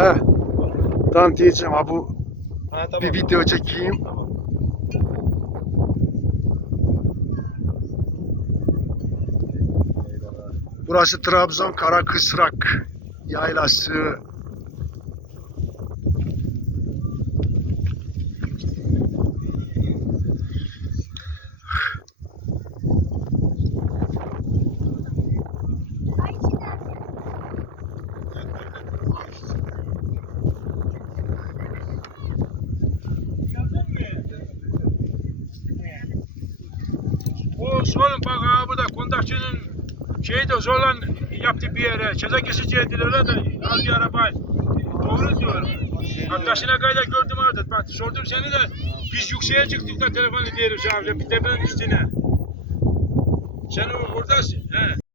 He. Tamam diyeceğim ha bu Ha, tamam, bir video çekeyim. Tamam. Burası Trabzon Karakısrak yaylası. O sorun bak ha burada kondakçının şeyi de zorlan yaptı bir yere. Ceza keseceği öyle de aldı arabayı. Doğru diyor. Arkadaşına kayda gördüm orada. Bak sordum seni de biz yükseğe çıktık da telefonu diyelim sana bir tepenin üstüne. Sen oradasın. He.